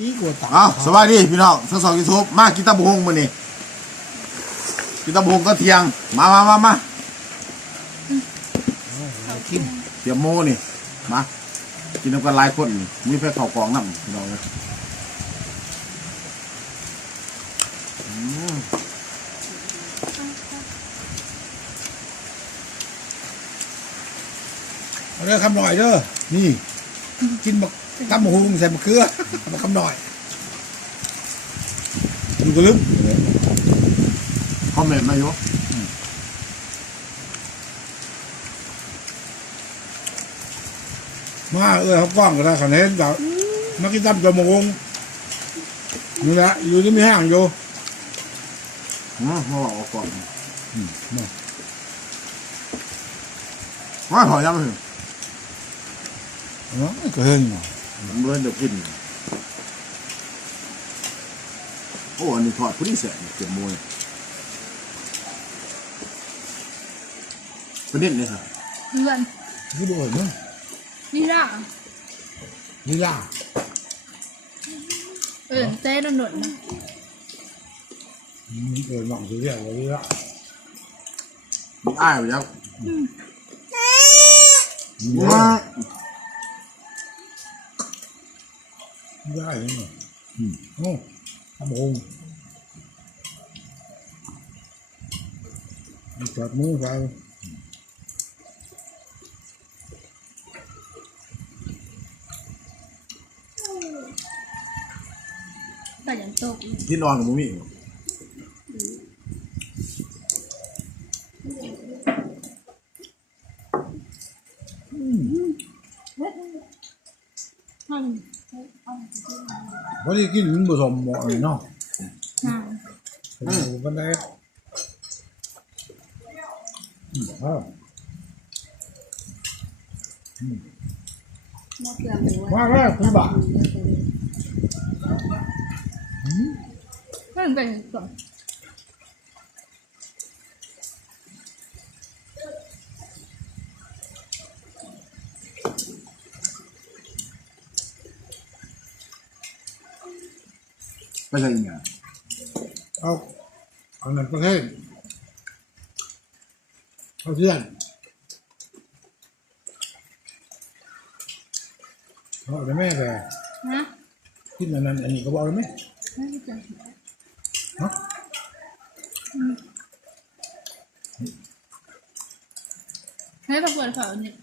นี่กลัวตายเอาสวัสดีพี่น้องทั้งสองยูทูบมากินตะบุงมื้อนี้กินตะบุงก็เที่ยง มามามามาเอากินเตรียมโมนี่ มา กินน้ำกันหลายคนนี่มีแค่ข้าวกล่องน้ำพี่น้องเลยอืมเอาเด้อคำหน่อยเด้อนี่ กินบัก ตำบักหุงใส่มะเขือเอามาคำหน่อยดูกระลึบคอมเมนต์มาอยู่มาเออเขากล้องก็ได้ขันเห็นแบบมากินตำบักหุงนี่แหละอยู่ที่มีห้างอยู่อืมมาบอกก่อนอืมมาว่าถอยยังไม่ถึงเนาะก็เห็นเนาะ เมื่อเดี๋ยวกินโอ้อันนี้ทอดผู้ที่แสนเตรียมโมเลยประเด็นเลยครับเพื่อนที่ดูเนาะนี่ล่ะนี่ล่ะเออเต้นหนุนนะอืมเออหนังสือเรียกว่านี่ล่ะมีอ้ายไปแล้วนี่ว้า ล่ะนี่ล่ะนี่ล่ะอืมโอ้ตำบักหุงจับมือไปแต่ยังตกที่นอนกับมุ้งห้อง พอดีกินมันผสมหมอเลยเนาะห่างโอ้โหมันได้อืมอ้าวมอเกลือหมูมาแล้วคุณบ่าเพิ่งไปก่อนไปใช่ยังไงเอาเอานั้นประเทศเอาเพื่อนเอาได้ไหมแต่นะกินอันนั้นอันนี้ก็บอกได้ไหมไม่รู้จักฮะให้เราเปิดเขาเนี่ย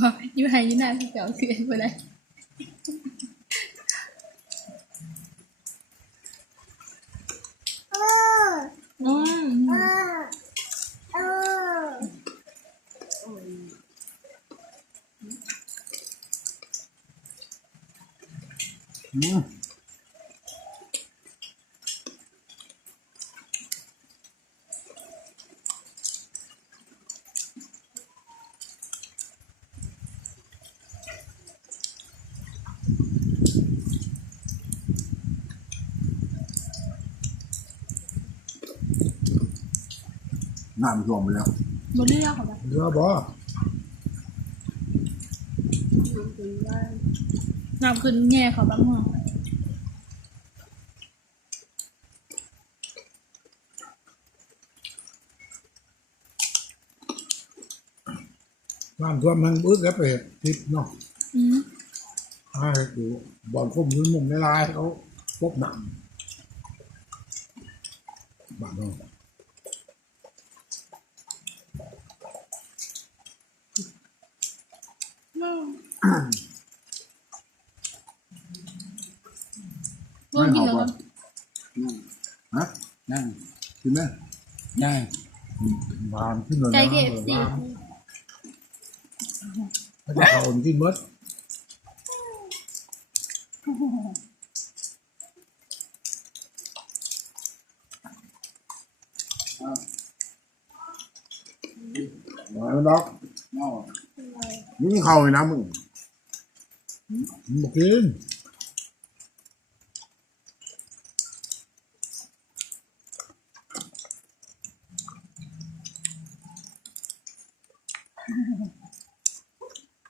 บอกอยู่ไหนอยู่ไหนพี่เก่าเกลียนไปเลยอืม อืมน้ำท่วมไปแล้วบนเรื น้ำขึ้นแง่เขาบ้างห้องน้ำท่วมทั้งบึ้กแล้วไปเห็ดทิศเนาะอืมให้ดูบ่อนคุ้มยืนมุมในลายเขาพบหนังบ้านเนาะว่ากินแล้วกัน ฮะ นั่ง กินไหมนั่งบานขึ้นเลยนะไก่เกฟซีเขาจะเขากินมดมาแล้วดอกนี่เข้าเลยนะมึงมันบอกกิน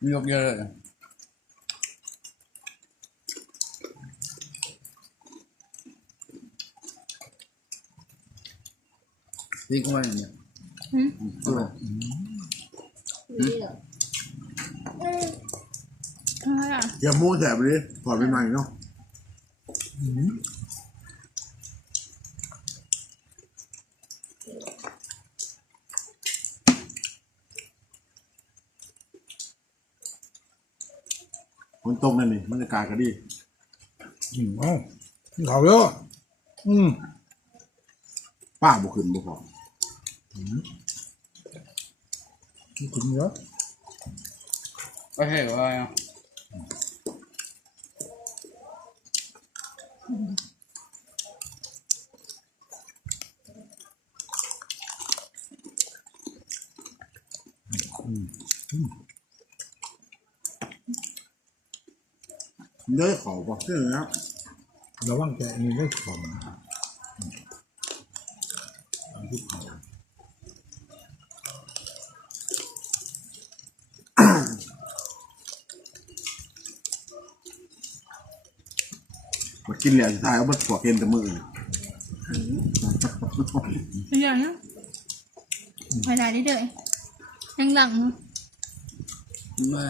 มีลมเยอะเลยนี่ก็ไม่เนี่ยอืมอืมอืมอะ อย่ามูแสบเลยปล่อยไปใหม่เนาะ คนตกนั่นนี่บรรยากาศก็ดีอืมเอ้าเขาเยอะอืมป้าบุขึ้นบุพอกินเยอะก็ใช่ว่า เนื้อเขาบอกเชื่อแล้วระวังแกนี่ได้ของอันที่เขามากินแล้วสุดท้ายเอาบัดหัวเค็นแต่มือนี่เป็นอย่างนี้ไปได้ได้เลยยังหลังมา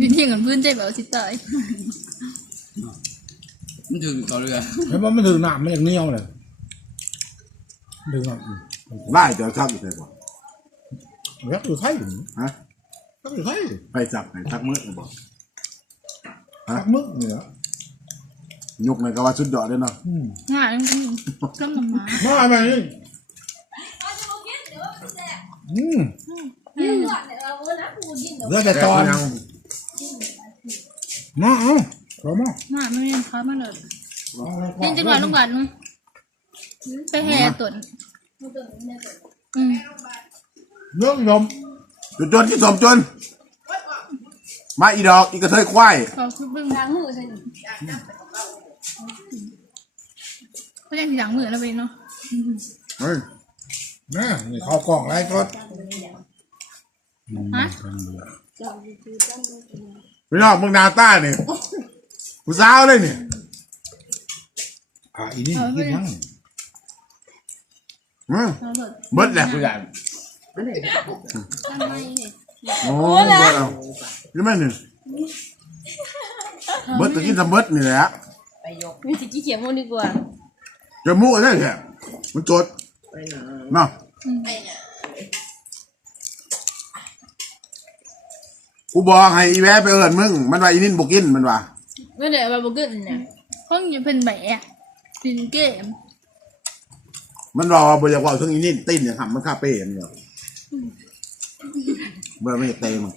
ยืนเที่ยงกับเพื่อนใจแบบสิตายมันถึงต่อเรือแล้วมันถึงหนามมันอย่างเหนียวเลยดึงอะอืมไล่จะชักอีกเลยบ่ยักษ์อยู่ไทยอยู่ฮะยักษ์อยู่ไทยไปจับไหนชักมือบ่หักมึกเนี่ยยกในกว่าชุดยอดเลยเนาะอืมง่ายจริงๆก็หมา มาอะไรนี่อืม เหลือแต่ตอนยังมาเอ้าเอามาหมาไม่เรียนค้ามาเลยเรียนจังหวัดลงกันไปแห่ตุ่นอืมเรื่องยมจนจนที่สมจน มาอีดอกอีกระเทยควายเขาคือเบิ่งล้างมือใช่ก็ยังสีหลังมือแล้วไปเนาะเฮ้ยนะนี่เข้ากล่องอะไรก็ ฮะพี่น้องมึงนาต้าเนี่ยผู้สาวเลยเนี่ยอ่าอีนี่กินยังอืมเราเบิดเบิดแหละผู้ใหญ่ทำไมเนี่ยโอ้เบิดเอายี่แม่เนี่ยเบิดตะกี้ทำเบิดนี่แหละมีสิกี้เขียวมูดีกว่าจะมู่ได้แค่มันจดเนาะ กูบอกให้อีแวะไปเอิญมึง มันว่าอีนินบกินมันว่าไม่ได้มาบุกึ่นเนี่ยห้องยังเป็นแหมดินเกมมันรอบ่อยากว่าถึงอีนินติ้นอย่างทำมันคาเป้มันเหรอเบื่อไม่เตะมึง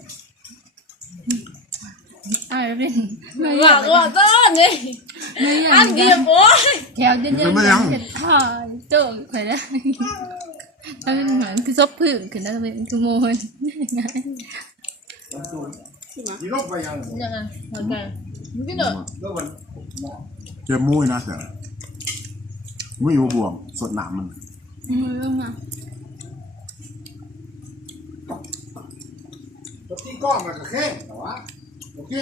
อะไรเป็นไม่บอยาอกกว่าต้นเลยไม่อยาอักนเดียวโอ้ยแถวเย็นๆจะถ่ายเจอใครได้ถ้าเป็นเหมือนคือซบพึ่งขึ้นแล้วเป็นคือโมน ยีโรคไปยังยังไงโอเคมึงกินเหรอแล้วมันเจอมุ้ยนะเสือมุ้ยหัวบวมสดหนามมันมือลงมาตัวที่กล้องมันก็แค่แต่ว่าโอเค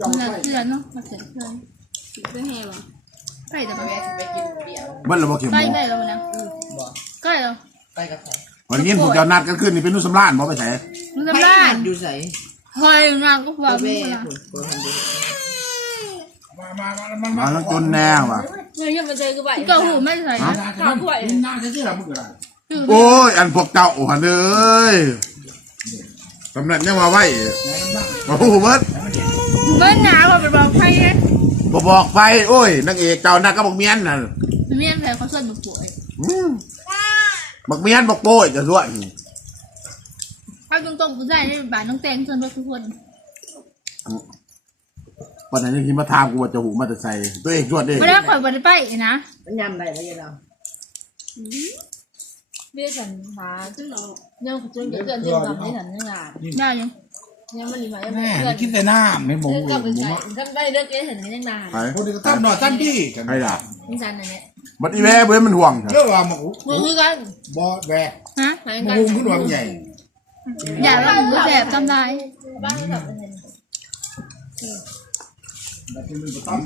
จะเพื่เอาอนไปเพื่อนเนาะมาเสร็จเพื่อนไปแห่บ่ใกล้จะไปไปกินเบียร์เบิ้ลระบบเข็มใกล้หมูใกล้แล้วนะใกล้แล้วไปกับใครวันนี้ผมจะนัดกันขึ้นนี่เป็นนุ่สำรานบ่ไปใส่มั นจะได้อยู่ใส่หอยนางก็ฟังเบ้มันนะคุณคนทำดีมามามามามาแล้วจนแน่ว่ะเมื่อยังมาเจอกูไปเก่าหูไม่ใส่น่าจะน่าจะที่เราเมื่อไหร่โอ้ยอันพวกเจ้าโอ้หันเอ้ยสำนักยังมาไว้โอ้โหเบิดเมื่อหนาวแบบบอกใครไงบ่บอกไปโอ้ยนางเอกเจ้านักก็บอกเมียนน่ะเมียนแผลเขาส่วนมาป่วยอืมบอกเมียนบอกโป้ยจะด้วย เอาตรงๆกูได้ในบ้านน้องแตงส่วนรถทุกคนวันนั้นยังคิดมาถามกูว่าจะหูมาแต่ใส่ตัวเองชวดเองไม่ได้ข่อยบริไปนะ มันยำได้ไหมยายเราเบี้ยฉันหาจนเรายังจนเกิดเกิดเรื่องทำให้ฉันยังไงได้ยังยังมันรีมายังแม่เพื่อนกินแต่น้ำไม่หมูเรื่องหกับเป็นมูใจมะกันไปเรื่องเกี้ยฉันยังนานไปคนอื่นก็ตั้มหน่อยตั้มพี่กันใครล่ะนี่ฉันนั่นแหละบัดอีแว่เบ้มันห่วงเถเรื่อะองว่าหมูมึงคือกันบ่แบกฮะไหนหกันมูขึ้นวางใหญ่ อย่าว่าหมูแสบจำได้บ้านกับเป็น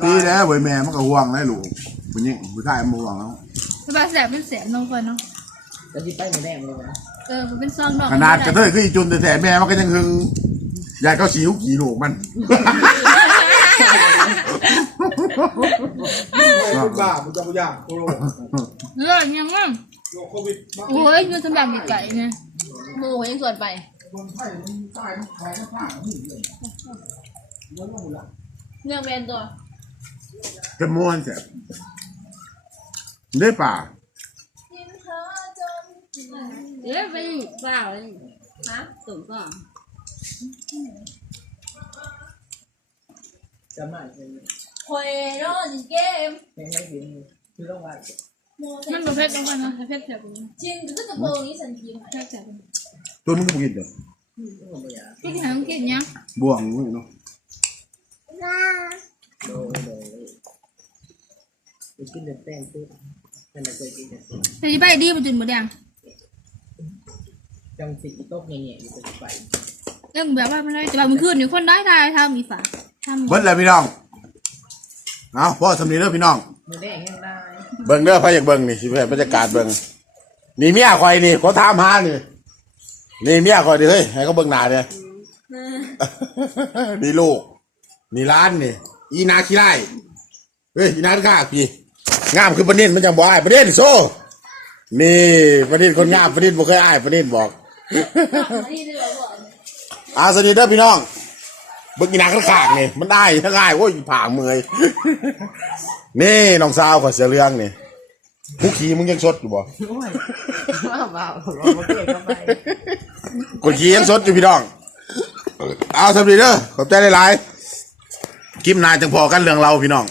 ตีแล้วเว้ยแม่มันก็ห่วงแล้วลูกไปผู้หญิงผู้ชายมาบอกแล้วสบายแสบเป็นแสบน้องคนเนาะจะที่ไปหมดแดงเลยนะเออมันเป็นซองดอกขนาดกระเทยคืออีจุนแต่แม่มันก็ยังหึงยายเขาสิวกี่ลูกมันบ้ามันจะไม่ยากโคโรเลือดยังมั่งโรคโควิดมาโอ้ยเงินสำหรับเด็กไก่เนี่ย หมูยังส่วนไปคนไข้มันตายมันแข็งมากนี่เลยแล้วก็หมดละเรื่องแมนตัวจะม้วนแสบได้ป่าเดี๋ยวไปอยู่เปล่าเลยฮะตุ่มก่อนจะมาเป็นคอยรอดเกมไม่ให้ถึงคือต้องว่ามันประเภทน้องคนเนาะประเภทแสบจริงก็จะโปรงนี้สันทีประเภทแสบ ตัวมึงก็บ่กินเด้อพี่กินหางกินยังบ่วงมึงเนาะโดยโดยไปกินแต่แป้งตุ๊ดแต่ไม่เคยกินแต่ตุ๊ดแต่ที่ไปดีมันจุนหมดแดงจังสิโต๊ะเงี้ยอยู่ตรงไปเรื่องแบบว่ามันเลยแต่ว่ามันขึ้นอยู่คนได้ได้ทำมีฝาทำเบิ้ลเลยพี่น้องเอาพ่อสำนีเด้อพี่น้องมือแดงแห้งได้เบิ่งเด้อพายอยากเบิ่งนี่สิให้บรรยากาศเบิ่งนี่เมียคอยนี่เขาถามหานี่ นี่เมียคอยดิเฮ้ยให้เขาเบิ่งหน้าเนี่ยนี่ลูก นี่ร้านนี่ อีนาขี้ไล่เฮ้ยอีนาข้าพี่งามคือประเด็นมันจังบ่อายประเด็นโซ่นี่ประเด็นคนงามประเด็นบ่เคยอายประเด็นบอกนี่เลยบอกอาสวัสดีเด้อพี่น้องเบิ่งอีนาข้างๆนี่มันได้ทั้งง่ายโอ้ยผางเมื่อยนี่น้องสาวขอยเสียเรื่องนี่ ผู้ขี่มึงยังสดอยู่บ่โอ้ยว้าวว้าวรอมาเกิดเข้าไปกดขี่ยังสดอยู่พี่น้องเอาสวัสดีเด้อขอบใจหลายๆคลิปหนายจังพอกันเรื่องเราพี่น้อง